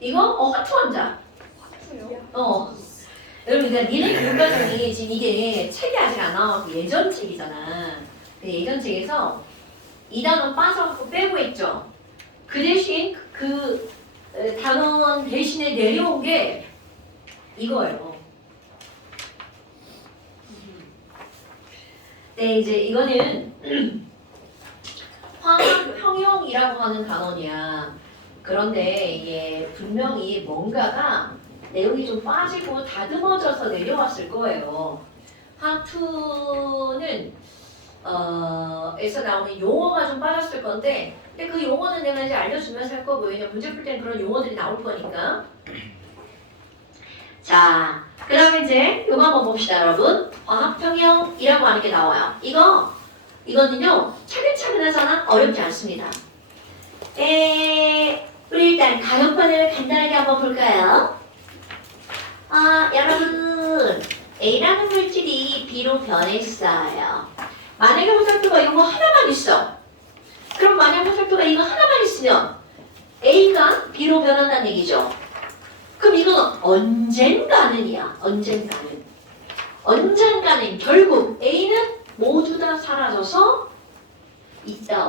이거? 화투 원자. 여러분, 그러니까 니네 교과정이 지금 이게 책이 아직 안 나와서 예전 책이잖아. 예전 책에서 이 단원 빠져갖고 빼고 있죠. 그 대신 그 단원 대신에 내려온 게 이거예요. 네, 이제 이거는 화학평형이라고 하는 단원이야. 그런데 이게 분명히 뭔가가 내용이 좀 빠지고 다듬어져서 내려왔을 거예요. 화투는 에서 나오는 용어가 좀 빠졌을 건데, 근데 그 용어는 내가 이제 알려주면서 할 거고, 왜냐면 문제 풀 때는 그런 용어들이 나올 거니까. 자, 그 다음에 이제 이거 한번 봅시다, 여러분. 화학평형이라고 하는 게 나와요. 이거는요, 차근차근하잖아. 어렵지 않습니다. 우리 일단 가격판을 간단하게 한번 볼까요? 여러분, A라는 물질이 B로 변했어요. 만약에 화살표가 이거 하나만 있어. 그럼 만약 화살표가 이거 하나만 있으면 A가 B로 변한다는 얘기죠. 그럼 이건 언젠가는이야. 언젠가는 결국 A는 모두 다 사라져서 있다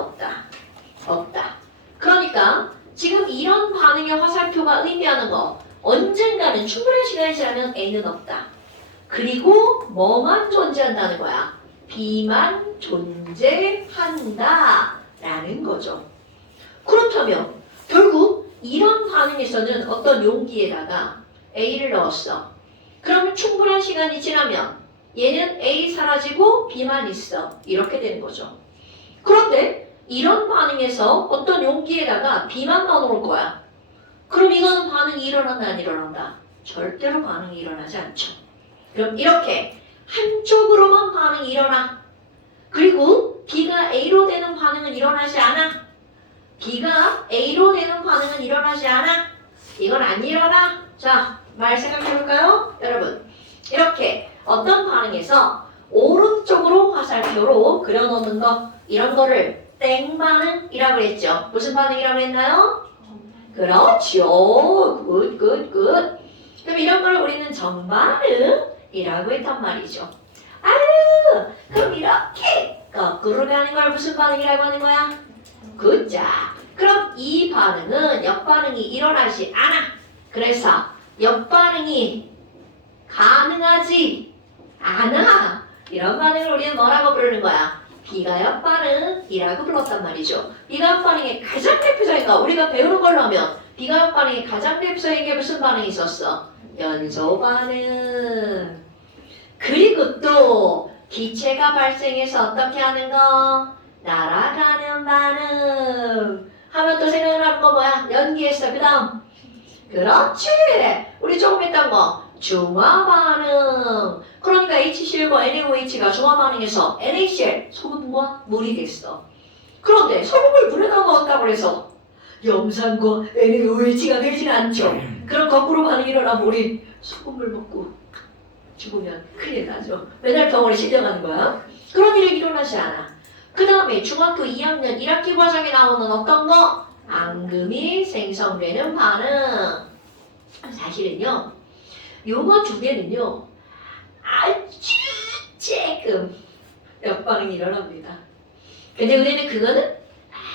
없다. 그러니까 지금 이런 반응의 화살표가 의미하는 거, 언젠가는 충분한 시간이 지나면 A는 없다. 그리고 뭐만 존재한다는 거야? B만 존재한다 라는 거죠. 그렇다면 결국 이런 반응에서는 어떤 용기에다가 A를 넣었어. 그러면 충분한 시간이 지나면 얘는 A 사라지고 B만 있어. 이렇게 되는 거죠. 그런데 이런 반응에서 어떤 용기에다가 B만 넣어놓을 거야. 그럼 이거는 반응이 일어난다 안 일어난다? 절대로 반응이 일어나지 않죠. 그럼 이렇게 한쪽으로만 반응이 일어나. 그리고 B가 A로 되는 반응은 일어나지 않아. B가 A로 되는 반응은 일어나지 않아. 이건 안 일어나. 자, 말 생각해볼까요? 여러분, 이렇게 어떤 반응에서 오른쪽으로 화살표로 그려놓는 거, 이런 거를 땡반응이라고 했죠. 무슨 반응이라고 했나요? 그렇죠. 굿. 그럼 이런 걸 우리는 정반응이라고 했단 말이죠. 그럼 이렇게 거꾸로 가는 걸 무슨 반응이라고 하는 거야? 굿자. 그럼 이 반응은 역반응이 일어나지 않아. 그래서 역반응이 가능하지 않아. 이런 반응을 우리는 뭐라고 부르는 거야? 비가역 반응이라고 불렀단 말이죠. 비가역 반응의 가장 대표적인 거, 우리가 배우는 걸로 하면 비가역 반응의 가장 대표적인 게 무슨 반응이 있었어? 연소 반응. 그리고 또 기체가 발생해서 어떻게 하는 거? 날아가는 반응. 하면 또 생각나는 거 뭐야? 연기했어. 그 다음. 그렇지. 우리 조금 했던 거. 중화 반응. 그러니까 HCl과 NaOH가 중화 반응해서 NaCl, 소금과 물이 됐어. 그런데 소금을 물에다 넣었다고 해서 염산과 NaOH가 되진 않죠. 그럼 거꾸로 반응이 일어나면 우리 소금을 먹고 죽으면 큰일 나죠. 매달 덩어리 실려가는 거야. 그런 일이 일어나지 않아. 그 다음에 중학교 2학년 1학기 과정에 나오는 어떤 거? 앙금이 생성되는 반응. 사실은요, 요거 두 개는요, 아주 조금 역반응이 일어납니다. 근데 우리는 그거는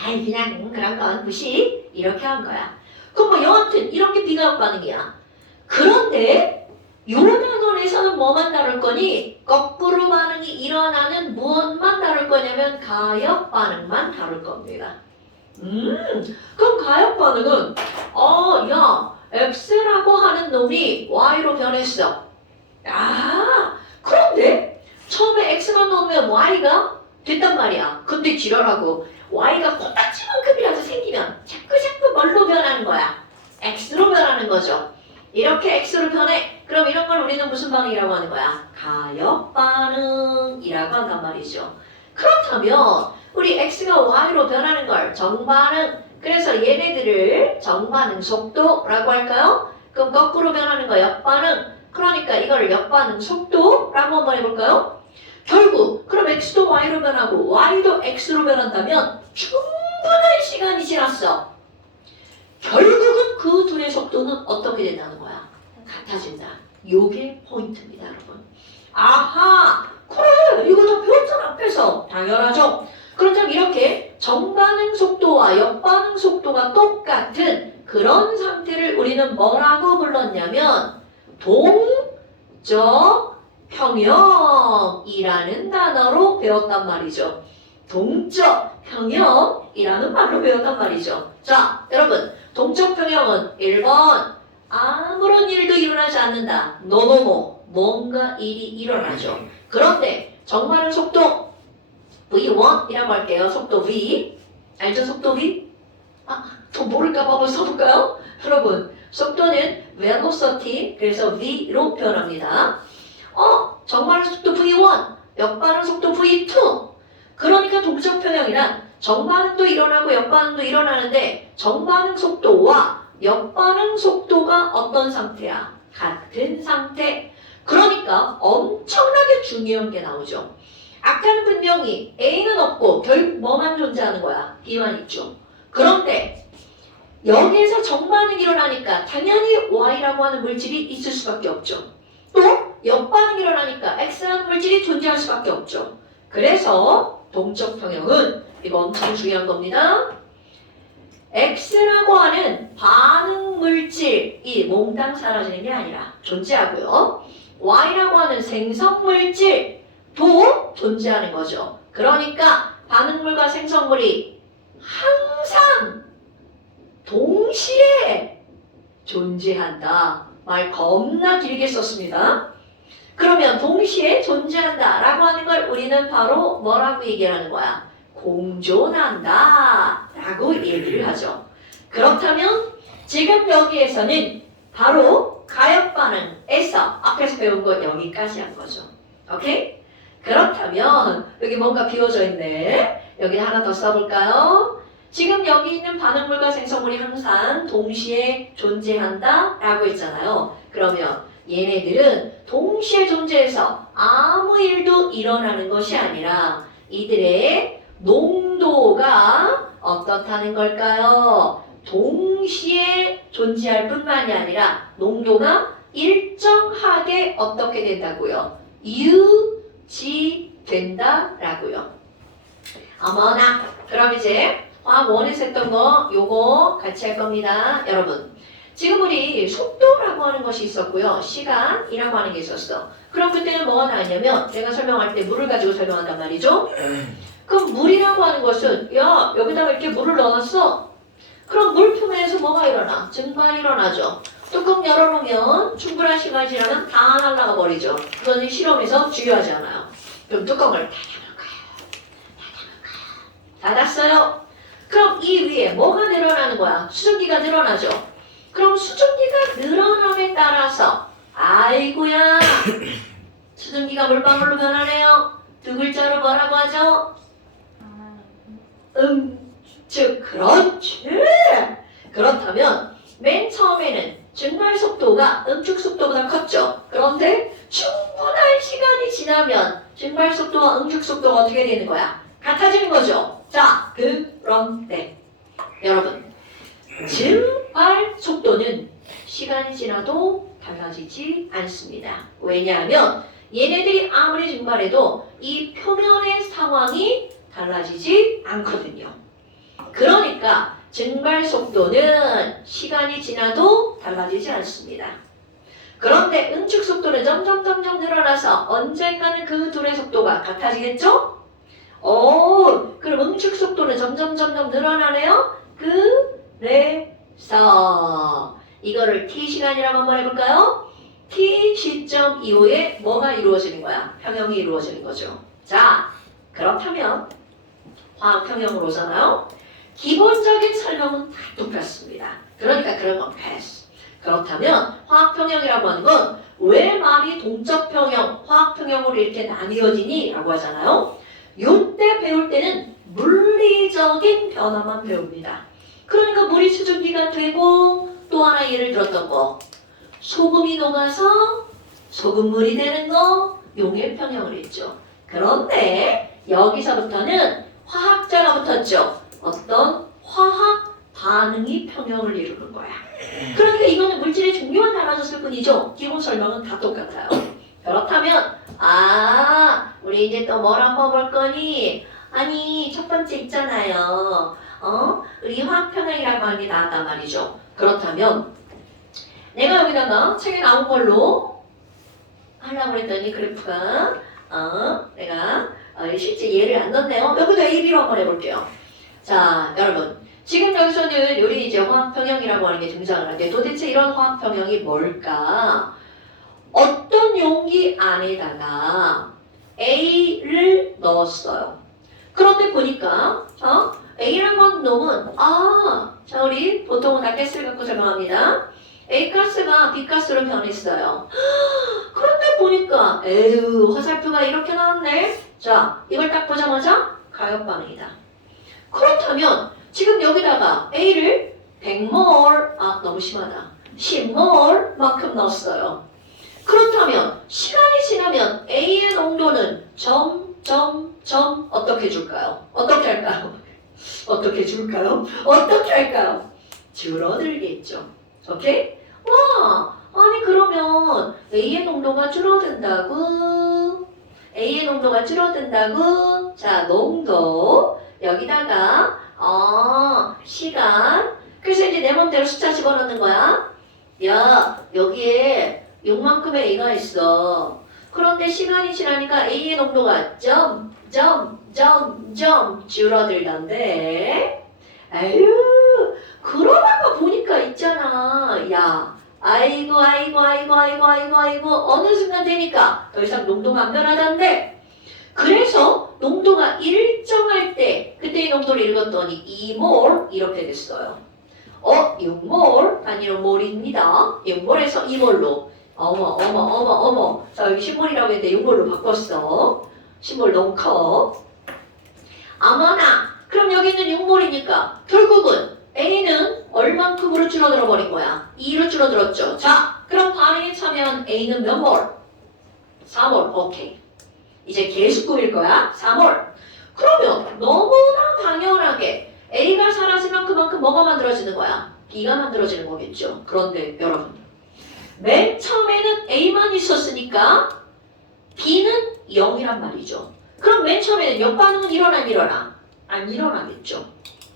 그냥 그런 건 무시 이렇게 한 거야. 그럼 뭐 여하튼 이렇게 비가역 반응이야. 그런데 요런 단원에서는 뭐만 다룰 거니? 거꾸로 반응이 일어나는 무엇만 다룰 거냐면 가역 반응만 다룰 겁니다. 그럼 가역 반응은 X라고 하는 놈이 Y로 변했어. 그런데 처음에 X만 넣으면 Y가 됐단 말이야. 근데 지랄하고 Y가 코딱지만큼이라도 생기면 자꾸 뭘로 변하는 거야? X로 변하는 거죠. 이렇게 X로 변해. 그럼 이런 걸 우리는 무슨 반응이라고 하는 거야? 가역 반응이라고 한단 말이죠. 그렇다면 우리 X가 Y로 변하는 걸 정반응, 그래서 얘네들을 정반응 속도라고 할까요? 그럼 거꾸로 변하는 거 역반응. 그러니까 이거를 역반응 속도라고 한번 해볼까요? 결국 그럼 x도 y로 변하고 y도 x로 변한다면 충분한 시간이 지났어. 결국은 그 둘의 속도는 어떻게 된다는 거야? 같아진다. 요게 포인트입니다, 여러분. 아하, 그래, 이거 다 배웠잖아, 앞에서. 당연하죠. 그렇다면 이렇게 정반응 속도와 역반응 속도가 똑같은 그런 상태를 우리는 뭐라고 불렀냐면 동적평형이라는 단어로 배웠단 말이죠. 동적평형이라는 말로 배웠단 말이죠. 자, 여러분, 동적평형은 1번 아무런 일도 일어나지 않는다. 노노노, 뭔가 일이 일어나죠. 그런데 정반응 속도 V1이라고 할게요. 속도 V. 알죠? 속도 V? 더 모를까봐 한번 써볼까요? 여러분, 속도는 velocity, 그래서 V로 표현합니다. 정반응 속도 V1, 역반응 속도 V2. 그러니까 동적 평형이란 정반응도 일어나고 역반응도 일어나는데 정반응 속도와 역반응 속도가 어떤 상태야? 같은 상태. 그러니까 엄청나게 중요한 게 나오죠. 아까는 분명히 A는 없고 결국 뭐만 존재하는 거야? B만 있죠. 그런데 여기에서 정반응이 일어나니까 당연히 Y라고 하는 물질이 있을 수밖에 없죠. 또 역반응이 일어나니까 X라는 물질이 존재할 수밖에 없죠. 그래서 동적 평형은 이거 엄청 중요한 겁니다. X라고 하는 반응 물질이 몽땅 사라지는 게 아니라 존재하고요. Y라고 하는 생성 물질도 존재하는 거죠. 그러니까 반응물과 생성물이 항상 동시에 존재한다. 말 겁나 길게 썼습니다. 그러면 동시에 존재한다 라고 하는 걸 우리는 바로 뭐라고 얘기하는 거야? 공존한다 라고 얘기를 하죠. 그렇다면 지금 여기에서는 바로 가역 반응에서 앞에서 배운 거 여기까지 한 거죠. 오케이? 그렇다면 여기 뭔가 비워져 있네. 여기 하나 더 써볼까요? 지금 여기 있는 반응물과 생성물이 항상 동시에 존재한다 라고 했잖아요. 그러면 얘네들은 동시에 존재해서 아무 일도 일어나는 것이 아니라 이들의 농도가 어떻다는 걸까요? 동시에 존재할 뿐만이 아니라 농도가 일정하게 어떻게 된다고요? 유지된다라고요. 어머나, 그럼 이제 화학 1에서 했던 거 요거 같이 할 겁니다. 여러분, 지금 우리 속도라고 하는 것이 있었고요. 시간이라고 하는 게 있었어. 그럼 그때는 뭐가 나왔냐면 내가 설명할 때 물을 가지고 설명한단 말이죠. 그럼 물이라고 하는 것은 야, 여기다가 이렇게 물을 넣어놨어. 그럼 물 표면에서 뭐가 일어나? 증발이 일어나죠. 뚜껑 열어놓으면 충분한 시간이 지나면 다 날아가 버리죠. 그건 실험에서 중요하지 않아요. 그럼 뚜껑을 닫았어요. 그럼 이 위에 뭐가 늘어나는 거야? 수증기가 늘어나죠. 그럼 수증기가 늘어남에 따라서 아이고야 수증기가 물방울로 변하네요. 두 글자로 뭐라고 하죠? 그렇지. 그렇다면 맨 처음에는 증발 속도가 응축 속도보다 컸죠. 그런데 충분한 시간이 지나면 증발 속도와 응축 속도가 어떻게 되는 거야? 같아지는 거죠. 자, 그런데 여러분, 증발 속도는 시간이 지나도 달라지지 않습니다. 왜냐하면 얘네들이 아무리 증발해도 이 표면의 상황이 달라지지 않거든요. 그러니까 증발 속도는 시간이 지나도 달라지지 않습니다. 그런데 응축 속도는 점점 늘어나서 언젠가는 그 둘의 속도가 같아지겠죠? 그럼 응축 속도는 점점 늘어나네요? 그래서 이거를 T시간이라고 한번 해볼까요? T 시점 이후에 뭐가 이루어지는 거야? 평형이 이루어지는 거죠. 자, 그렇다면 화학 평형으로 오잖아요. 기본적인 설명은 다 똑같습니다. 그러니까 그런 건 패스. 그렇다면 화학 평형이라고 하는 건 왜 말이 동적 평형, 화학 평형으로 이렇게 나뉘어지니? 라고 하잖아요. 요때 배울 때는 물리적인 변화만 배웁니다. 그러니까 물이 수증기가 되고 또 하나 예를 들었던 거 소금이 녹아서 소금물이 되는 거 용해 평형을 했죠. 그런데 여기서부터는 화학자가 붙었죠. 어떤 화학 반응이 평형을 이루는 거야. 그러니까 이거는 물질의 종류만 달라졌을 뿐이죠. 기본 설명은 다 똑같아요. 그렇다면 우리 이제 또 뭘 한번 볼 거니? 아니 첫 번째 있잖아요. 우리 화학평형이라고 하는 게 나왔단 말이죠. 그렇다면 내가 여기다가 책에 나온 걸로 하려고 했더니 그래프가 내가 실제 예를 안 넣었네요. 여기도 A, B로 한번 해볼게요. 자 여러분 지금 여기서는 우리 이제 화학평형이라고 하는 게 등장을 하는데 도대체 이런 화학평형이 뭘까? 어떤 용기 안에다가 A를 넣었어요. 그런데 보니까 A라는 놈은 자 우리 보통은 다 가스를 갖고 설명합니다. A 가스가 B 가스로 변했어요. 그런데 보니까 에휴 화살표가 이렇게 나왔네. 자 이걸 딱 보자마자 가역 반응이다. 그렇다면 지금 여기다가 A를 100몰 너무 심하다. 10몰 만큼 넣었어요. 그렇다면 시간이 지나면 A의 농도는 점 어떻게 줄까요? 어떻게 할까요? 어떻게 줄까요? 어떻게 할까요? 줄어들겠죠. 오케이? 아니 그러면 A의 농도가 줄어든다고? A의 농도가 줄어든다고? 자 농도 여기다가 시간 그래서 이제 내 맘대로 숫자 집어넣는 거야. 야 여기에 6만큼의 A가 있어. 그런데 시간이 지나니까 A의 농도가 점 줄어들던데. 아유 그러다가 보니까 있잖아. 야 아이고 어느 순간 되니까 더 이상 농도가 안 변하던데. 그래서 농도가 일정할 때 그때의 농도를 읽었더니 2몰 이렇게 됐어요. 6몰 아니라 몰입니다. 6몰에서 2몰로 어머 자 여기 10몰이라고 했는데 6몰로 바꿨어. 10몰 너무 커. 어머나 그럼 여기는 6몰이니까 결국은 A는 얼만큼으로 줄어들어 버린 거야? 2로 줄어들었죠. 자 그럼 반응에 참여한 A는 몇 몰? 4몰. 오케이. 이제 개수급일 거야. 4몰. 그러면 너무나 당연하게 A가 사라지면 그만큼 뭐가 만들어지는 거야? B가 만들어지는 거겠죠. 그런데 여러분 맨 처음에는 A만 있었으니까 B는 0이란 말이죠. 그럼 맨 처음에는 역반응은 일어나? 안 일어나겠죠.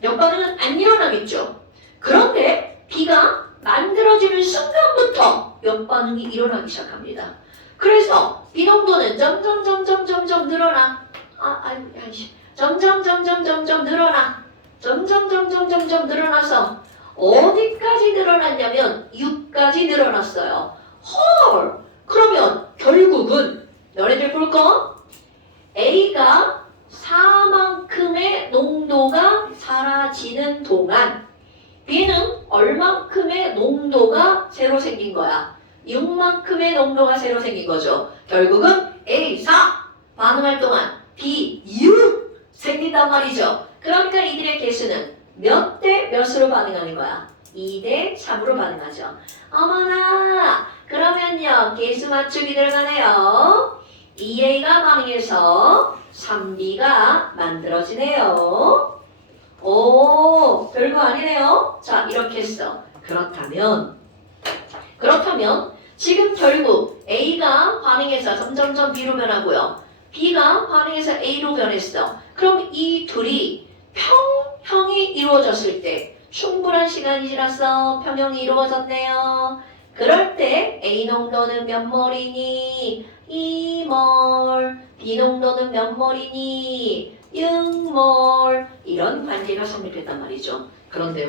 역반응은 안 일어나겠죠. 그런데 B가 만들어지는 순간부터 역반응이 일어나기 시작합니다. 그래서 B 농도는 점점 늘어나. 점점 늘어나. 점점 늘어나서 어디까지 늘어났냐면 6까지 늘어났어요. 헐! 그러면 결국은 너네들 볼 거? A가 4만큼의 농도가 사라지는 동안 B는 얼만큼의 농도가 새로 생긴 거야? 6만큼의 농도가 새로 생긴 거죠. 결국은 A4 반응할 동안 B6 생긴단 말이죠. 그러니까 이들의 개수는 몇 대 몇으로 반응하는 거야? 2대 3으로 반응하죠. 어머나 그러면요 개수 맞추기 들어가네요. 2A가 반응해서 3B가 만들어지네요. 오 별거 아니네요. 자 이렇게 했어. 그렇다면 지금 결국 A가 반응해서 점점점 B로 변하고요. B가 반응해서 A로 변했어. 그럼 이 둘이 평형이 이루어졌을 때 충분한 시간이 지나서 평형이 이루어졌네요. 그럴 때 A 농도는 몇 몰이니? 2몰. B 농도는 몇 몰이니? 6몰. 이런 관계가 성립했단 말이죠. 그런데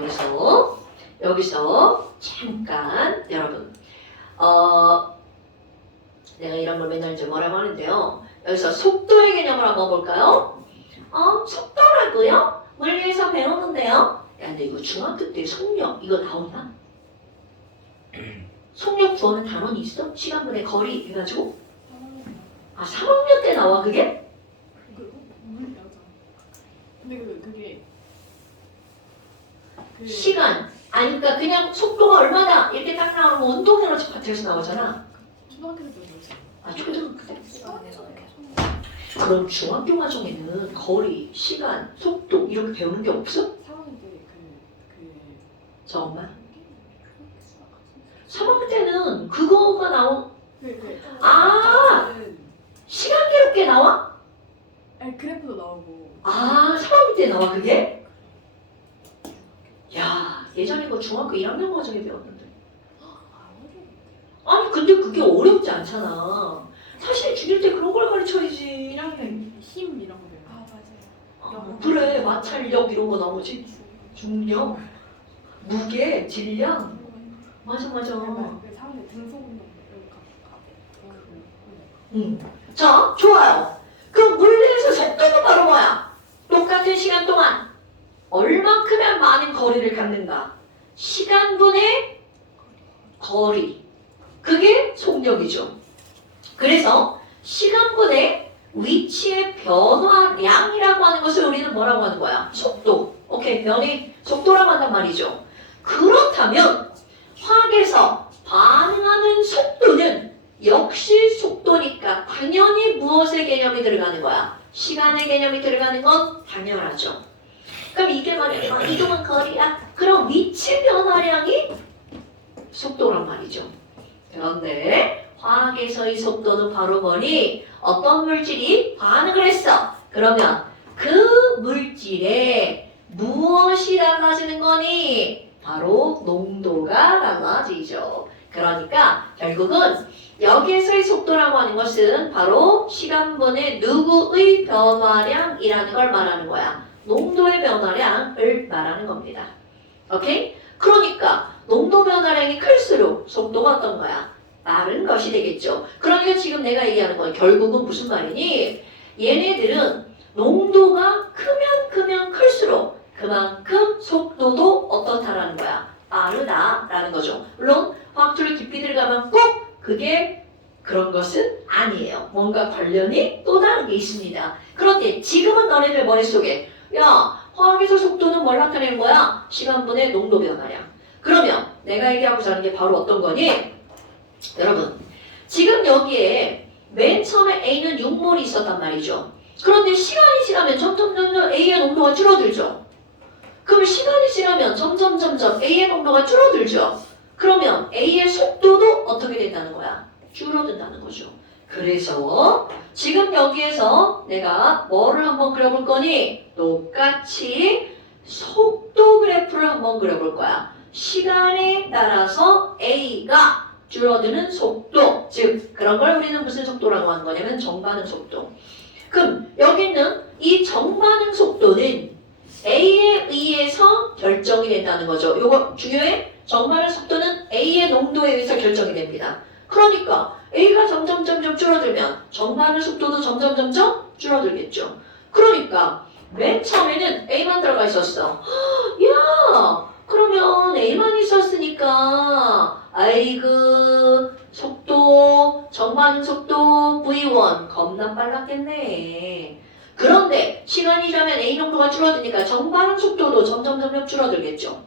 여기서 잠깐 여러분 내가 이런 걸 맨날 이제 뭐라고 하는데요. 여기서 속도의 개념을 한번 볼까요? 속도라고요? 물리에서 배우는데요. 야, 근데 이거 중학교 때 속력 이거 나오나? 속력 구하는 단원이 있어? 시간분의 거리 해가지고? 3학년 때 나와 그게? 근데 그게 시간 그러니까 그냥 속도가 얼마다 이렇게 딱 나오는 거 운동에너지 파트에서 나오잖아. 초등학교 때 배웠지. 초등학교 때. 그럼 중학교 과정에는 거리, 시간, 속도 이렇게 배우는 게 없어? 4학년 때그 정말? 3학년 때는 그거가 아! 시간 기록계 나와? 아니 그래프도 나오고. 아, 3학년 때 나와 그게? 야, 예전에 그거 중학교 1학년 과정에 배웠는데. 아니 근데 그게 어렵지 않잖아. 사실 중1 때 그런 걸 가르쳐야지. 1학년 힘 이런 거 배워. 맞아요. 그래, 마찰력 이런 거 나오지. 중력, 무게, 질량. 맞아. 그 4학년 등속 운동 자, 좋아요. 그럼 물리에서 속도는 바로 뭐야? 똑같은 시간 동안 얼만큼의 많은 거리를 갖는가? 시간분의 거리. 그게 속력이죠. 그래서 시간분의 위치의 변화량이라고 하는 것을 우리는 뭐라고 하는 거야? 속도. 오케이, 변의 속도라고 한단 말이죠. 그렇다면 화학에서 반응하는 속도는 역시 속도니까 당연히 무엇의 개념이 들어가는 거야? 시간의 개념이 들어가는 건 당연하죠. 그럼 이게 말이야, 이동은 거리야. 그럼 위치 변화량이 속도란 말이죠. 그런데 화학에서의 속도는 바로 뭐니? 어떤 물질이 반응을 했어. 그러면 그 물질에 무엇이 달라지는 거니? 바로 농도가 달라지죠. 그러니까 결국은 여기에서의 속도라고 하는 것은 바로 시간분의 누구의 변화량이라는 걸 말하는 거야. 농도의 변화량을 말하는 겁니다. 오케이? 그러니까 농도 변화량이 클수록 속도가 어떤 거야? 빠른 것이 되겠죠. 그러니까 지금 내가 얘기하는 건 결국은 무슨 말이니? 얘네들은 농도가 크면 클수록 그만큼 속도도 어떻다라는 거야? 빠르다라는 거죠. 물론 화학투를 깊이 들어가면 꼭 그게 그런 것은 아니에요. 뭔가 관련이 또 다른 게 있습니다. 그런데 지금은 너네들 머릿속에 야, 화학에서 속도는 뭘 나타내는 거야? 시간분의 농도 변화량. 그러면 내가 얘기하고자 하는 게 바로 어떤 거니? 여러분, 지금 여기에 맨 처음에 A는 6몰이 있었단 말이죠. 그런데 시간이 지나면 점점 A의 농도가 줄어들죠. 그럼 시간이 지나면 점점 A의 농도가 줄어들죠. 그러면 A의 속도도 어떻게 된다는 거야? 줄어든다는 거죠. 그래서 지금 여기에서 내가 뭐를 한번 그려볼 거니? 똑같이 속도 그래프를 한번 그려볼 거야. 시간에 따라서 A가 줄어드는 속도, 즉 그런 걸 우리는 무슨 속도라고 하는 거냐면 정반응 속도. 그럼 여기 있는 이 정반응 속도는 A에 의해서 결정이 된다는 거죠. 이거 중요해? 정반응 속도는 A의 농도에 의해서 결정이 됩니다. 그러니까 A가 점점 줄어들면 정반응 속도도 점점 줄어들겠죠. 그러니까 맨 처음에는 A만 들어가 있었어. 야, 그러면 A만 있었으니까 아이고 속도, 정반응 속도 V1 겁나 빨랐겠네. 그런데 시간이 지나면 A 농도가 줄어드니까 정반응 속도도 점점 줄어들겠죠.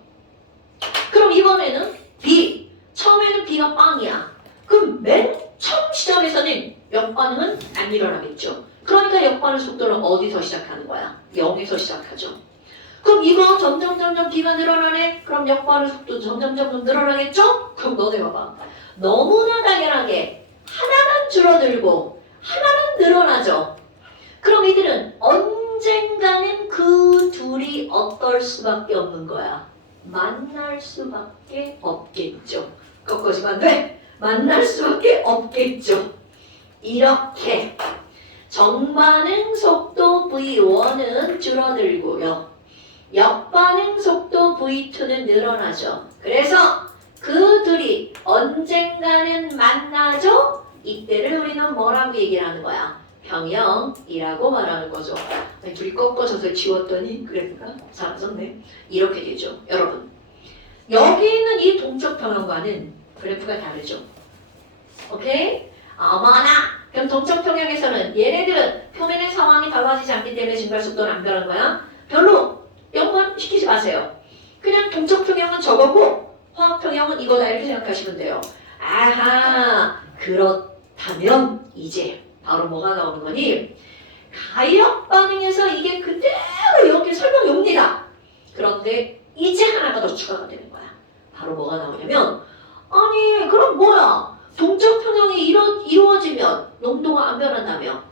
그럼 이번에는 B. 처음에는 B가 빵이야. 그럼 맨 처음 시점에서는 역반응은 안 일어나겠죠. 그러니까 역반응 속도는 어디서 시작하는 거야? 0에서 시작하죠. 그럼 이거 점점 B가 늘어나네? 그럼 역반응 속도 점점 늘어나겠죠? 그럼 너네 봐봐. 너무나 당연하게 하나는 줄어들고 하나는 늘어나죠. 그럼 이들은 언젠가는 그 둘이 어떨 수밖에 없는 거야. 만날 수밖에 없겠죠. 꺾어지면 안 돼. 만날 수밖에 없겠죠. 이렇게 정반응 속도 V1은 줄어들고요. 역반응 속도 V2는 늘어나죠. 그래서 그 둘이 언젠가는 만나죠. 이때를 우리는 뭐라고 얘기를 하는 거야? 평형이라고 말하는 거죠. 아니, 둘이 꺾어져서 지웠더니 그래프가 사라졌네. 이렇게 되죠. 여러분, 여기 있는 이 동적 평형과는 그래프가 다르죠. 오케이? 어머나! 그럼 동적 평형에서는 얘네들은 표면의 상황이 달라지지 않기 때문에 증발 속도는 안 변하는 거야. 별로 연관시키지 마세요. 그냥 동적 평형은 저거고 화학 평형은 이거다 이렇게 생각하시면 돼요. 아하, 그렇다면 이제 바로 뭐가 나오는 거니? 가역 반응에서 이게 그대로 여기 설명이 옵니다. 그런데 이제 하나가 더 추가가 되는 거야. 바로 뭐가 나오냐면 아니 그럼 뭐야? 동적 평형이 이루어지면 농도가 안 변한다며?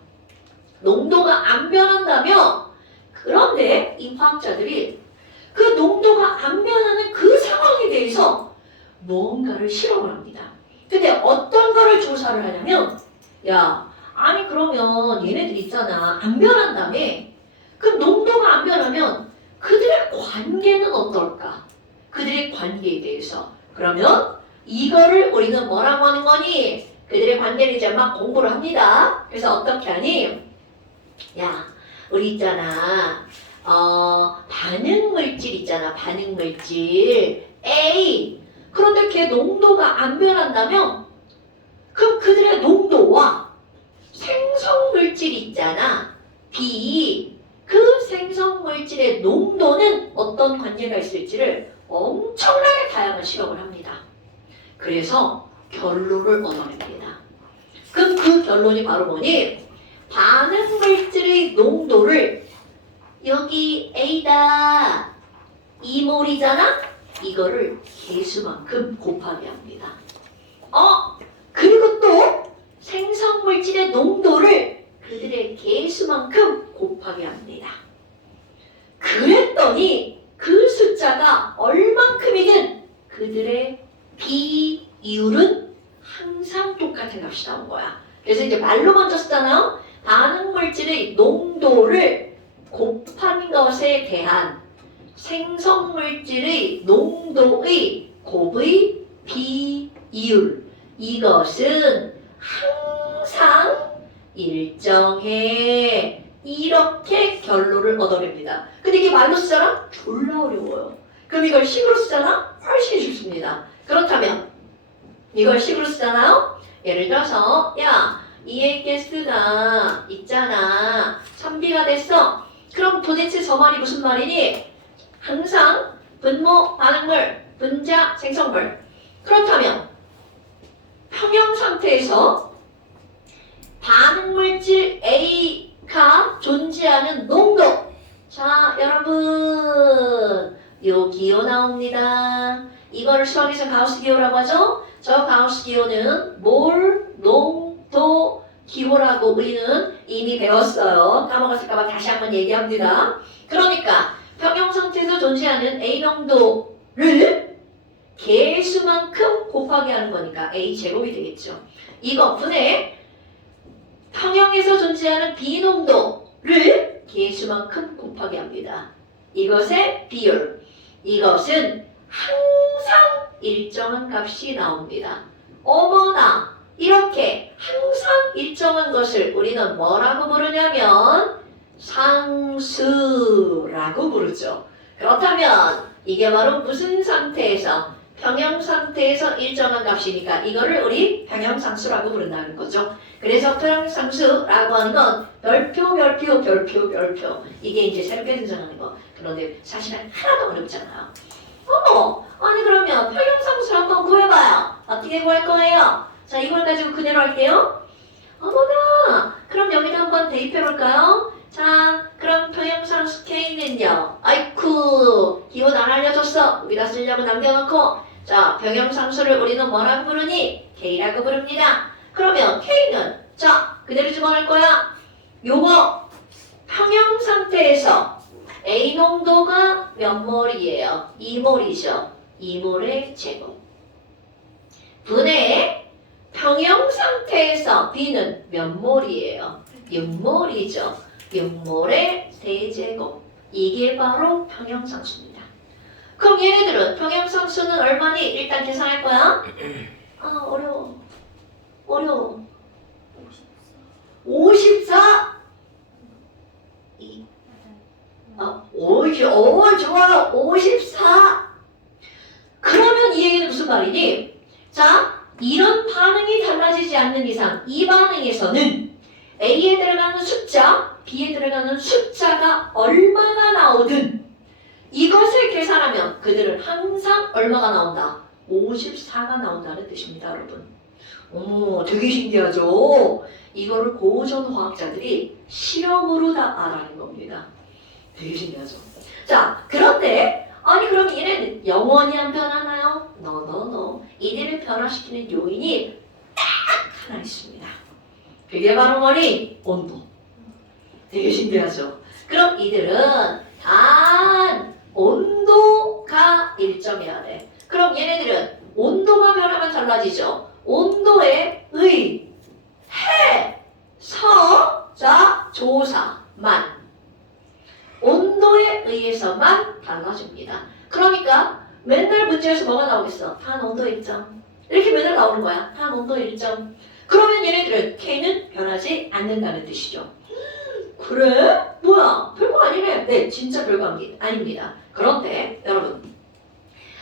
농도가 안 변한다며? 그런데 이 과학자들이 그 농도가 안 변하는 그 상황에 대해서 뭔가를 실험을 합니다. 근데 어떤 거를 조사를 하냐면 야 아니 그러면 얘네들 있잖아 안 변한다며? 그럼 농도가 안 변하면 그들의 관계는 어떨까? 그들의 관계에 대해서 그러면 이거를 우리는 뭐라고 하는 거니? 그들의 관계를 이제 막 공부를 합니다. 그래서 어떻게 하니? 야 우리 있잖아 반응 물질 있잖아 반응 물질 A 그런데 걔 농도가 안 변한다면 그럼 그들의 농도와 생성 물질 있잖아 B 그 생성 물질의 농도는 어떤 관계가 있을지를 엄청나게 다양한 실험을 합니다. 그래서 결론을 얻어냅니다. 그럼 그 결론이 바로 뭐니? 반응 물질의 농도를 여기 A다 2몰이잖아? 이거를 개수만큼 곱하게 합니다. 그리고 또 생성 물질의 농도를 그들의 개수만큼 곱하게 합니다. 그랬더니 그 숫자가 얼만큼이든 그들의 비율은 항상 똑같은 값이 나온 거야. 그래서 이제 말로 먼저 썼잖아요. 반응 물질의 농도를 곱한 것에 대한 생성 물질의 농도의 곱의 비율 이것은 항상 일정해. 이렇게 결론을 얻어냅니다. 근데 이게 말로 쓰잖아? 졸라 어려워요. 그럼 이걸 식으로 쓰잖아? 훨씬 쉽습니다. 그렇다면 이걸 식으로 쓰잖아요? 예를 들어서 야 이의 가스가 있잖아 3B가 됐어. 그럼 도대체 저 말이 무슨 말이니? 항상 분모, 반응물, 분자, 생성물. 그렇다면 평형 상태에서 반응물질 A가 존재하는 농도. 자 여러분 요 기호 나옵니다. 이걸 수학에서 가우스 기호라고 하죠. 저 가우스 기호는 몰, 농도, 기호라고 우리는 이미 배웠어요. 까먹었을까봐 다시 한번 얘기합니다. 그러니까 평형 상태에서 존재하는 A 농도를 개수만큼 곱하게 하는 거니까 A 제곱이 되겠죠. 이거 분의 평형에서 존재하는 B 농도를 개수만큼 곱하게 합니다. 이것의 비율. 이것은 항상 일정한 값이 나옵니다. 어머나 이렇게 항상 일정한 것을 우리는 뭐라고 부르냐면 상수라고 부르죠. 그렇다면 이게 바로 무슨 상태에서? 평형 상태에서 일정한 값이니까 이거를 우리 평형상수라고 부른다는 거죠. 그래서 평형상수라고 하는 건 별표, 별표, 별표, 별표. 이게 이제 새롭게 등장하는 거. 그런데 사실은 하나도 어렵잖아요. 아니 그러면 평형상수를 한번 구해봐요. 어떻게 구할 거예요? 자 이걸 가지고 그대로 할게요. 어머나 그럼 여기다 한번 대입해볼까요? 자 그럼 평형상수 K는요. 아이쿠 기호 안 알려줬어. 여기다 쓰려고 남겨놓고 자 평형상수를 우리는 뭐라고 부르니? K라고 부릅니다. 그러면 K는 자 그대로 집어넣을 거야. 요거 평형 상태에서 A 농도가 몇 몰이에요? 2몰이죠. 2몰의 제곱. 분의 평형 상태에서 B는 몇 몰이에요? 6몰이죠. 6몰의 세제곱. 이게 바로 평형상수입니다. 그럼 얘네들은 평형상수는 얼마니? 일단 계산할 거야. 어려워. 54? 좋아요. 54. 그러면 이 얘기는 무슨 말이니? 자, 이런 반응이 달라지지 않는 이상 이 반응에서는 A에 들어가는 숫자, B에 들어가는 숫자가 얼마나 나오든 이것을 계산하면 그들은 항상 얼마가 나온다? 54가 나온다는 뜻입니다, 여러분. 되게 신기하죠? 이거를 고전 화학자들이 실험으로 다 알아낸 겁니다. 되게 신기하죠? 자, 그런데 아니 그럼 얘네는 영원히 안 변하나요? No. 이들을 변화시키는 요인이 딱 하나 있습니다. 그게 바로 뭐니? 온도. 되게 신기하죠? 그럼 이들은 단 온도가 일정해야 돼. 그럼 얘네들은 온도가 변하면 달라지죠. 온도에 의, 해, 서, 자, 조사만. 온도에 의해서만 달라집니다. 그러니까 맨날 문제에서 뭐가 나오겠어? 단 온도 일정. 이렇게 맨날 나오는 거야. 단 온도 일정. 그러면 얘네들은 K는 변하지 않는다는 뜻이죠. 그래? 뭐야? 별거 아니네. 네, 진짜 별거 아닙니다. 그런데 여러분,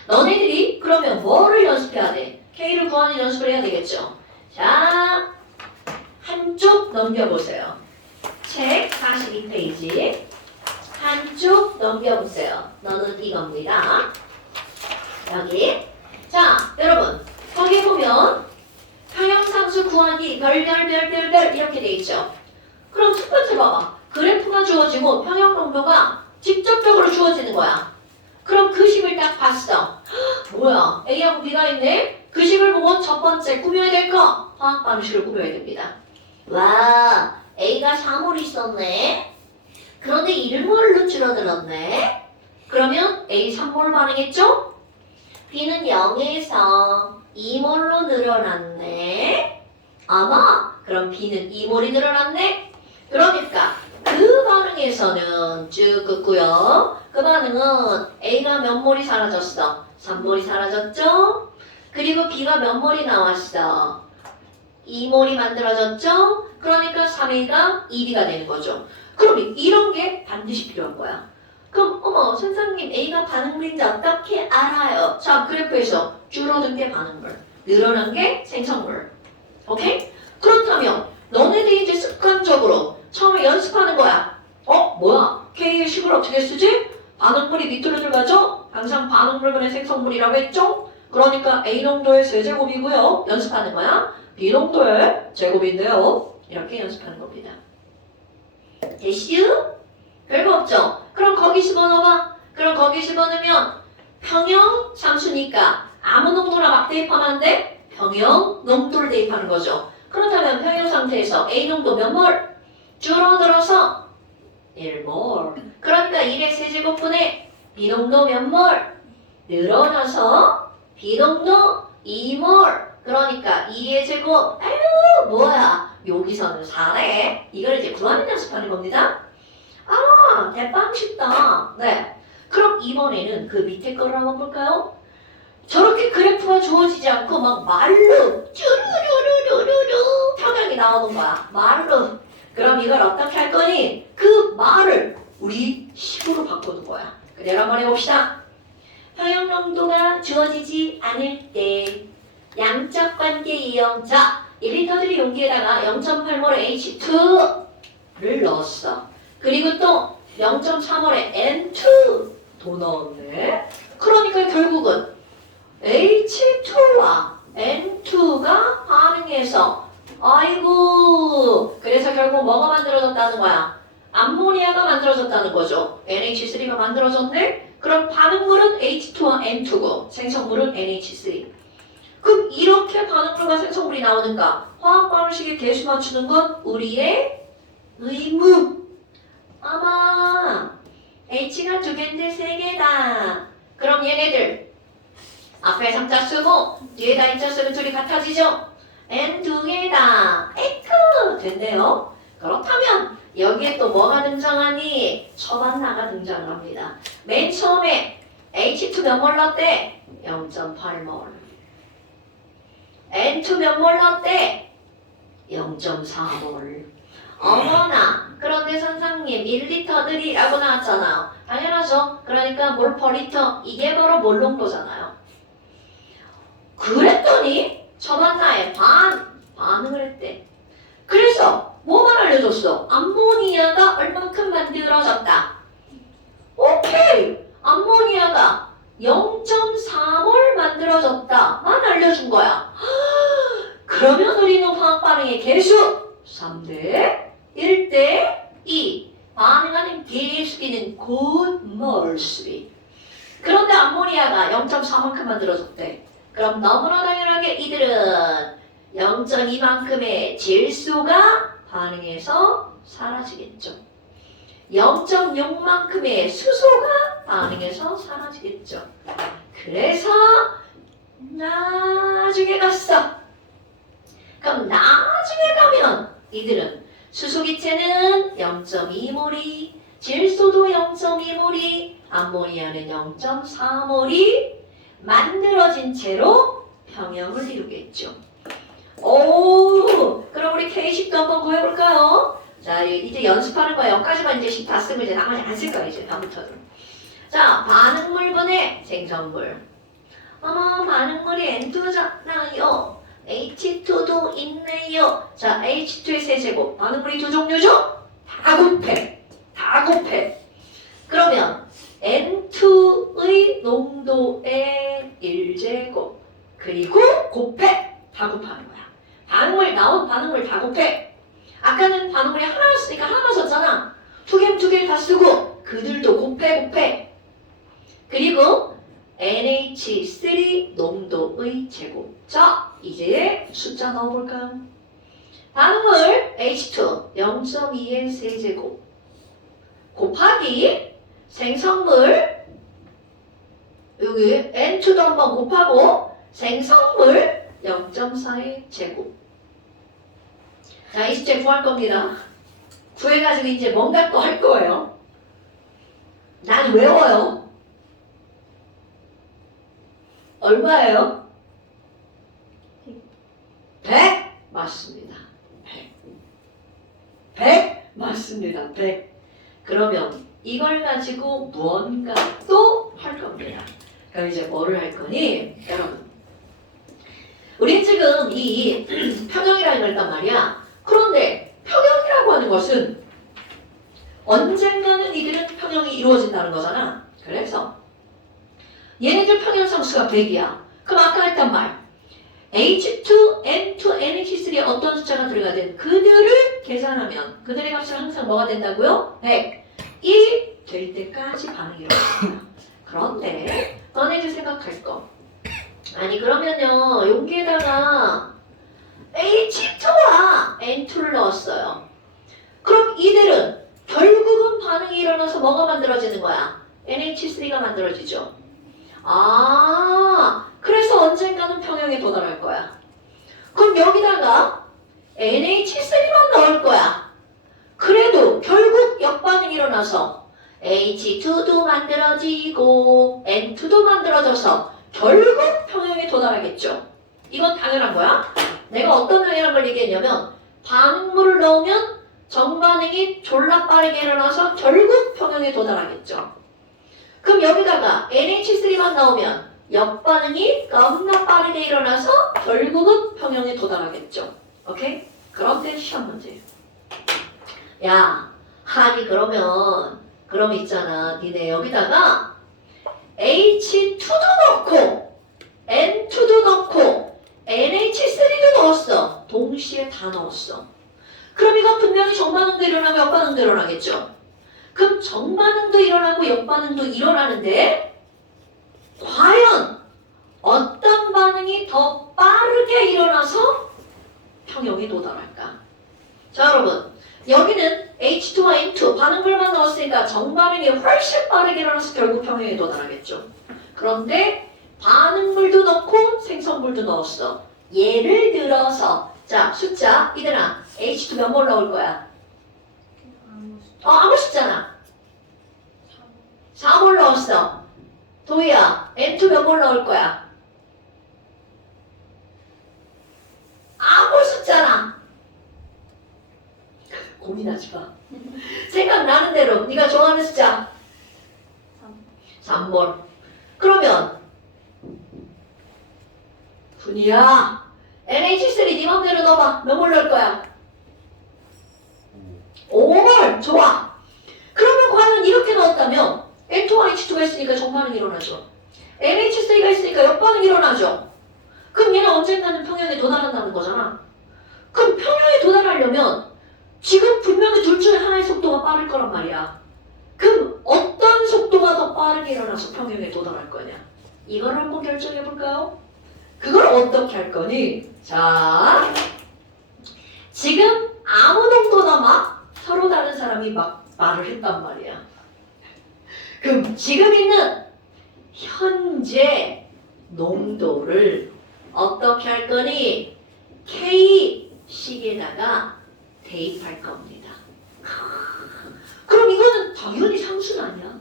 너네들이 그러면 뭐를 연습해야 돼? K를 구하는 연습을 해야 되겠죠. 자, 한쪽 넘겨보세요. 책 42페이지. 한쪽 넘겨보세요. 너는 이겁니다. 여기. 자, 여러분, 거기 보면 평형상수 구하기 별별별별별 이렇게 돼 있죠. 그럼 첫 번째 봐봐. 그래프가 주어지고 평형농도가 직접적으로 주어지는 거야. 그럼 그 식을 딱 봤어. 헉, 뭐야? A하고 B가 있네? 그 식을 보고 첫 번째 꾸며야 될 거. 화학 반응식을 꾸며야 됩니다. 와, A가 3몰 있었네. 그런데 1몰로 줄어들었네. 그러면 A 3몰 반응했죠? B는 0에서 2몰로 늘어났네. 아마 그럼 B는 2몰이 늘어났네. 그러니까 그 반응에서는 쭉 긋고요. 그 반응은 A가 몇 몰이 사라졌어? 3몰이 사라졌죠? 그리고 B가 몇 몰이 나왔어? 2몰이 만들어졌죠? 그러니까 3A가 2B가 되는 거죠. 그럼 이런 게 반드시 필요한 거야. 그럼 어머 선생님 A가 반응물인지 어떻게 알아요? 자 그래프에서 줄어든 게 반응물, 늘어난 게 생성물. 오케이? 그렇다면 너네들이 이제 습관적으로 처음에 연습하는 거야. 뭐야? K의 식을 어떻게 쓰지? 반응물이 밑으로 들어가죠? 항상 반응물분의 생성물이라고 했죠? 그러니까 A 농도의 세제곱이고요. 연습하는 거야. B 농도의 제곱인데요. 이렇게 연습하는 겁니다. 됐슈? 별거 없죠? 그럼 거기 집어넣어봐. 그럼 거기 집어넣으면 평형 상수니까 아무 농도나 막 대입하면 안 돼? 평형 농도를 대입하는 거죠. 그렇다면 평형 상태에서 A 농도 몇 몰? 줄어들어서 1몰. 그러니까 1의 세제곱분의 B 농도 몇 몰? 늘어나서 B 농도 2몰. 그러니까 2의 제곱. 아유 뭐야? 여기서는 4네. 이걸 이제 구하는 연습하는 겁니다. 아, 대빵 쉽다. 네. 그럼 이번에는 그 밑에 거를 한번 볼까요? 저렇게 그래프가 주어지지 않고 막 말로 쭈루루루루루루 평형이 나오는 거야. 말로. 그럼 이걸 어떻게 할 거니? 그 말을 우리 식으로 바꾸는 거야. 그대로 한번 해봅시다. 평형 농도가 주어지지 않을 때 양적 관계 이용. 자, 1리터들이 용기에다가 0.8몰의 H2를 넣었어. 그리고 또 0.3몰의 N2도 넣었네. 그러니까 결국은 H2와 N2가 반응해서 아이고 그래서 결국 뭐가 만들어졌다는 거야? 암모니아가 만들어졌다는 거죠. NH3가 만들어졌네? 그럼 반응물은 H2와 N2고 생성물은 NH3. 그럼 이렇게 반응물과 생성물이 나오는가? 화학 반응식에 개수 맞추는 건 우리의 의무. 아마 H가 2개인데 3개다. 그럼 얘네들 앞에 3자 쓰고 뒤에다 2자 쓰면 둘이 같아지죠? N 2개다. 에크! 된대요. 그렇다면 여기에 또 뭐가 등장하니? 처반나가 등장을 합니다. 맨 처음에 H2 몇 몰 넣었대? 0.8몰. N2 몇 몰 넣었대? 0.4몰. 어머나, 그런데 선생님 1리터들이라고 나왔잖아요. 당연하죠. 그러니까 몰 퍼 리터 이게 바로 몰 농도잖아요. 그랬더니 저반나에 반응을 했대. 그래서 뭐만 알려줬어? 암모니아가 얼만큼 만들어졌다. 오케이! 암모니아가 0.4몰 만들어졌다만 알려준 거야. 그러면 반응하는 개수기는 곧 멀수비. 그런데 암모니아가 0.4만큼 만들어졌대. 그럼 너무나 당연하게 이들은 0.2만큼의 질소가 반응해서 사라지겠죠. 0.6만큼의 수소가 반응해서 사라지겠죠. 그래서 나중에 갔어. 그럼 나중에 가면 이들은 수소기체는 0.2몰이, 질소도 0.2몰이, 암모니아는 0.4몰이 만들어진 채로 평형을 이루겠죠. 오, 그럼 우리 K10도 한번 구해볼까요? 자, 이제 연습하는 거야. 여기까지만 이제 10 다 쓰면 이제 나머지 안 쓸 거야, 이제 다음부터는. 자, 반응물분의 생성물. 반응물이 N2잖아요. H2도 있네요. 자, H2의 세제곱. 반응물이 두 종류죠? 다 곱해. 다 곱해. 그러면 N2의 농도의 1제곱. 그리고 곱해. 다 곱하는 거야. 반응물 나온 반응물 다 곱해. 아까는 반응물이 하나였으니까 하나만 썼잖아. 두 개면 두 개를 다 쓰고 그들도 곱해. 그리고 NH3 농도의 제곱. 자, 이제 숫자 넣어볼까요? 반응물 H2 0.2의 세제곱 곱하기 생성물 여기 N2도 한번 곱하고 생성물 0.4의 제곱. 자, 이 숫자 구할 겁니다. 구해가지고 이제 뭔가 또 할 거예요. 난 외워요. 얼마예요? 100? 맞습니다. 100. 100? 맞습니다. 100. 그러면 이걸 가지고 무언가 또 할 겁니다. 그럼 이제 뭐를 할 거니? 여러분. 우린 지금 이 평형이라는 걸 했단 말이야. 그런데 평형이라고 하는 것은 언젠가는 이들은 평형이 이루어진다는 거잖아. 그래서 얘네들 평형 상수가 100이야. 그럼 아까 했단 말 H2, N2, NH3에 어떤 숫자가 들어가든 그들을 계산하면 그들의 값은 항상 뭐가 된다고요? 100. 이 될 때까지 반응이 일어납니다. 그런데 너네들 생각할 거 아니 그러면요 여기에다가 H2와 N2를 넣었어요. 그럼 이들은 결국은 반응이 일어나서 뭐가 만들어지는 거야? NH3가 만들어지죠. 아, 그래서 언젠가는 평형에 도달할 거야. 그럼 여기다가 NH3만 넣을 거야. 그래도 결국 역반응이 일어나서 H2도 만들어지고 N2도 만들어져서 결국 평형에 도달하겠죠. 이건 당연한 거야. 내가 어떤 당연한 걸 얘기했냐면 반응물을 넣으면 정반응이 졸라 빠르게 일어나서 결국 평형에 도달하겠죠. 그럼 여기다가 NH3만 나오면 역반응이 너무나 빠르게 일어나서 결국은 평형에 도달하겠죠. 오케이? 그런데 시험 문제. 야, 아니 그럼 있잖아. 니네 여기다가 H2도 넣고 N2도 넣고 NH3도 넣었어. 동시에 다 넣었어. 그럼 이거 분명히 정반응도 일어나고 역반응도 일어나겠죠. 그럼 정반응도 일어나고 역반응도 일어나는데 과연 어떤 반응이 더 빠르게 일어나서 평형에 도달할까? 자 여러분 여기는 H2와 N2 반응물만 넣었으니까 정반응이 훨씬 빠르게 일어나서 결국 평형에 도달하겠죠. 그런데 반응물도 넣고 생성물도 넣었어. 예를 들어서 자 숫자 이들아 H2 몇 몰 넣을 거야? 아무 숫자나 4몰 넣었어. 도희야 N2 몇 몰 넣을 거야? 아무 숫자나 고민하지 마. 생각나는 대로 네가 좋아하는 숫자 3몰. 그러면 분이야 NH3 네 맘대로 넣어봐. 몇 몰 넣을 거야? 5몰. 좋아. 그러면 과연 이렇게 넣었다면 N2와 H2가 있으니까 정반응이 일어나죠. NH3가 있으니까 역반응이 일어나죠. 그럼 얘는 언젠가는 평형에 도달한다는 거잖아. 그럼 평형에 도달하려면 지금 분명히 둘 중에 하나의 속도가 빠를 거란 말이야. 그럼 어떤 속도가 더 빠르게 일어나서 평형에 도달할 거냐? 이걸 한번 결정해 볼까요? 그걸 어떻게 할 거니? 자, 지금 아무 정도나 막 서로 다른 사람이 막 말을 했단 말이야. 그럼 지금 있는 현재 농도를 어떻게 할 거니? K식에다가 대입할 겁니다. 그럼 이거는 당연히 상수는 아니야.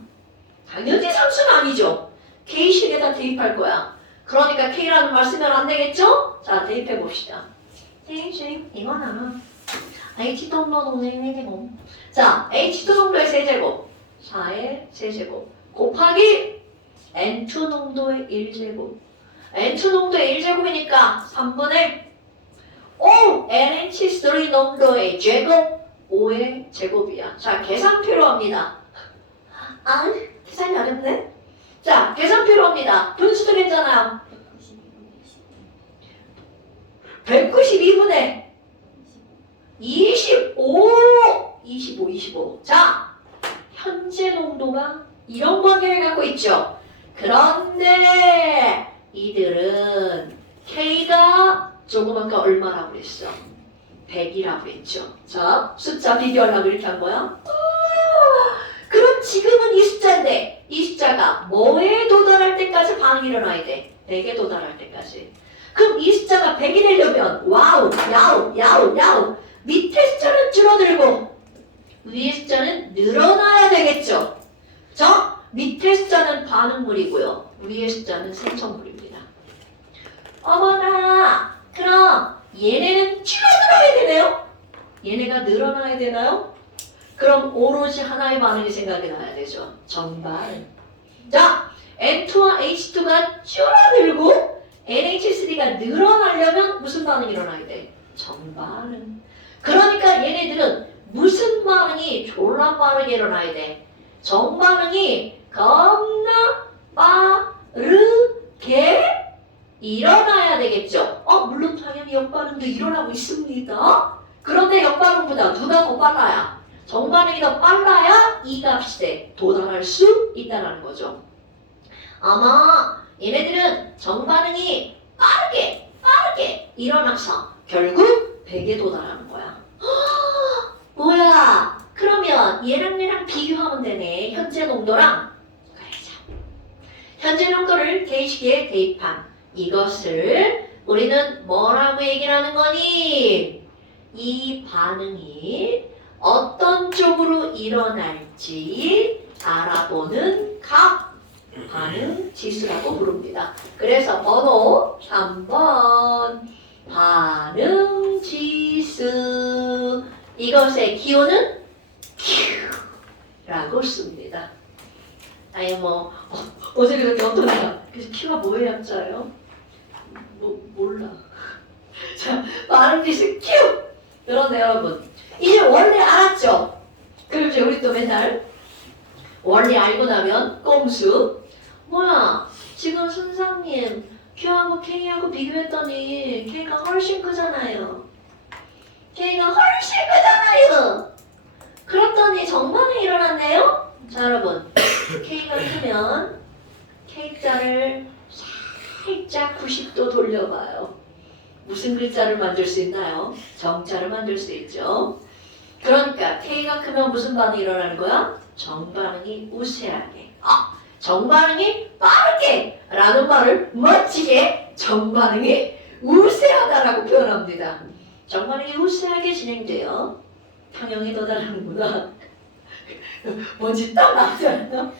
당연히 상수는 아니죠. K식에다 대입할 거야. 그러니까 K라는 말 쓰면 안 되겠죠? 자, 대입해 봅시다. K식 이거는 H동도 농도의 4제곱. 자, H2 농도의 세제곱 4의 세제곱 곱하기 N2 농도의 1제곱. N2 농도의 1제곱이니까 3분의 5 NH3 농도의 제곱 5의 제곱이야. 자, 계산 필요합니다. 아, 계산이 어렵네? 자, 계산 필요합니다. 분수도 괜찮아요. 192분의 25. 자, 현재 농도가 이런 관계를 갖고 있죠. 그런데 이들은 K가 조금 아까 얼마라고 그랬어? 100이라고 했죠. 자, 숫자 비교하려고 이렇게 한 거야. 그럼 지금은 이 숫자인데 이 숫자가 뭐에 도달할 때까지 반응이 일어나야 돼? 100에 도달할 때까지. 그럼 이 숫자가 100이 되려면 와우, 야우 밑에 숫자는 줄어들고 위에 숫자는 늘어나야 되겠죠. 자, 밑에 숫자는 반응물이고요. 위에 숫자는 생성물입니다. 어머나, 그럼 얘네는 줄어들어야 되나요? 얘네가 늘어나야 되나요? 그럼 오로지 하나의 반응이 생각이 나야 되죠. 정반. 자, N2와 H2가 줄어들고 NH3가 늘어나려면 무슨 반응이 일어나야 돼? 정반응. 그러니까 얘네들은 무슨 반응이 졸라 빠르게 일어나야 돼? 정반응이 겁나 빠르게 일어나야 되겠죠. 물론 당연히 역반응도 일어나고 있습니다. 그런데 역반응보다 누가 더 빨라야? 정반응이 더 빨라야 이 값에 도달할 수 있다는 거죠. 아마 얘네들은 정반응이 빠르게 일어나서 결국 100에 도달하는 거야. 뭐야? 그러면 얘랑 비교하면 되네. 현재 농도랑. 그래서 현재 농도를 K식에 대입한 이것을 우리는 뭐라고 얘기를 하는 거니? 이 반응이 어떤 쪽으로 일어날지 알아보는 값 반응 지수라고 부릅니다. 그래서 번호 3번 반응 지수 이것의 기호는 Q라고 씁니다. 아니 어제 그렇게 어떤 애가 그래서 Q가 뭐의 약자예요? 몰라. 자, 반응 지수 Q. 그런데 여러분 이제 원리 알았죠? 그럼 이제 우리 또 맨날 원리 알고 나면 꼼수 뭐야 지금 선생님 Q하고 K하고 비교했더니 K가 훨씬 크잖아요. K가 훨씬 크잖아요. 그랬더니 정반응이 일어났네요. 자 여러분 K가 크면 K자를 살짝 90도 돌려봐요. 무슨 글자를 만들 수 있나요? 정자를 만들 수 있죠. 그러니까 K가 크면 무슨 반응이 일어나는 거야? 정반응이 우세하게. 정반응이 빠르게 라는 말을 멋지게 정반응이 우세하다라고 표현합니다. 정반응이 우세하게 진행되어 평형에 도달하는구나. 뭔지 딱 나오잖아요.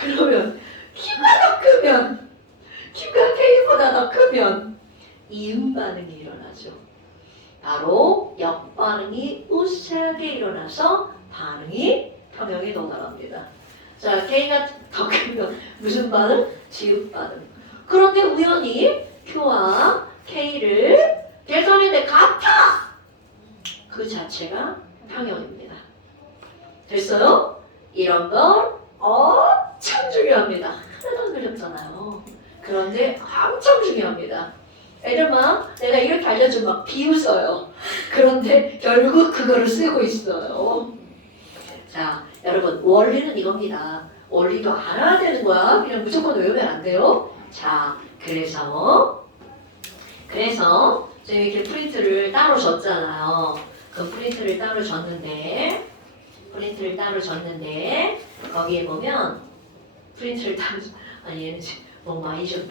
그러면 Q가 더 크면 Q가 K보다 더 크면 이음 반응이 일어나죠. 바로 역반응이 우세하게 일어나서 반응이 평형에 도달합니다. 자, K가 더 크면 무슨 반응? 지읒 반응. 그런데 우연히 Q와 K를 계산했는데 같아! 그 자체가 평형입니다. 됐어요? 이런 건 엄청 중요합니다. 하나도 안 그렸잖아요. 그런데 엄청 중요합니다. 애들 막 내가 이렇게 알려주면 막 비웃어요. 그런데 결국 그거를 쓰고 있어요. 자, 여러분 원리는 이겁니다. 원리도 알아야 되는 거야. 그냥 무조건 외우면 안 돼요. 자, 그래서 지금 이렇게 프린트를 따로 줬잖아요. 그 프린트를 따로 줬는데 거기에 보면 프린트를 따로 아니 얘는 지금 뭐 많이 줬네.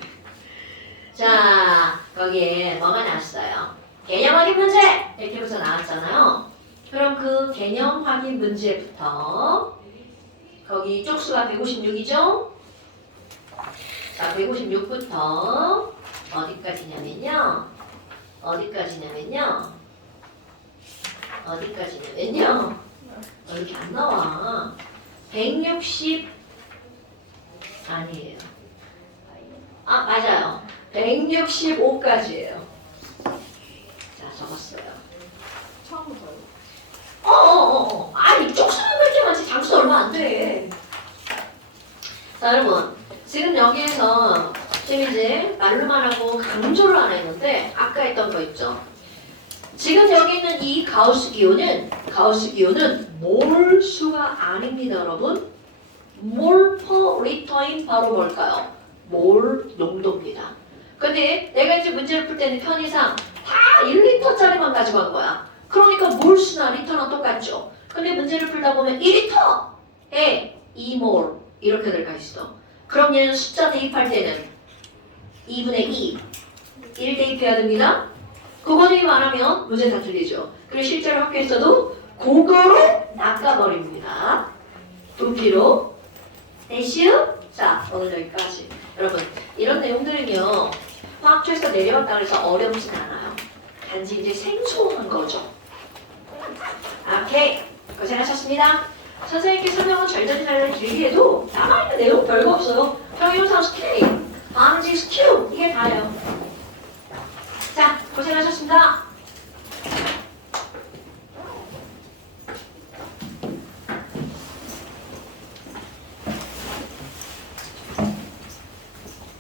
자, 거기에 뭐가 나왔어요? 개념 확인 문제 이렇게부터 나왔잖아요. 그럼 그 개념 확인 문제부터 거기 쪽수가 156이죠? 자, 156부터 어디까지냐면요. 이렇게 안 나와. 160 아니에요. 아, 맞아요. 165까지예요. 자, 적었어요. 처음부터요. 아니, 쪽수는 그렇게 많지. 장수 얼마 안 돼. 자, 여러분. 지금 여기에서 지금 이제 말로만 하고 강조를 안 했는데 아까 했던 거 있죠. 지금 여기 있는 이 가우스 기호는 몰수가 아닙니다, 여러분. 몰 퍼 리터인 바로 뭘까요? 몰 농도입니다. 근데 내가 이제 문제를 풀 때는 편의상 다 1리터짜리만 가지고 간 거야. 그러니까 몰수나 리터나 똑같죠. 근데 문제를 풀다 보면 1리터에 2몰 이렇게 들어가 있어. 그럼 얘는 숫자 대입할 때는 2분의 2, 1 대입해야 됩니다. 그거니 말하면 문제 다 틀리죠. 그리고 실제로 학교에서도 그거로 낚아버립니다. 부피로 대시우. 자, 오늘 여기까지. 여러분, 이런 내용들은요. 화학초에서 내려왔다 그래서 어렵진 않아요. 단지 이제 생소한 거죠. 오케이. 고생하셨습니다. 선생님께 설명은 절대잘 길게 해도 남아있는 내용 별거 없어요. 평형상수 K, 방지수 Q 이게 다예요. 자, 고생하셨습니다.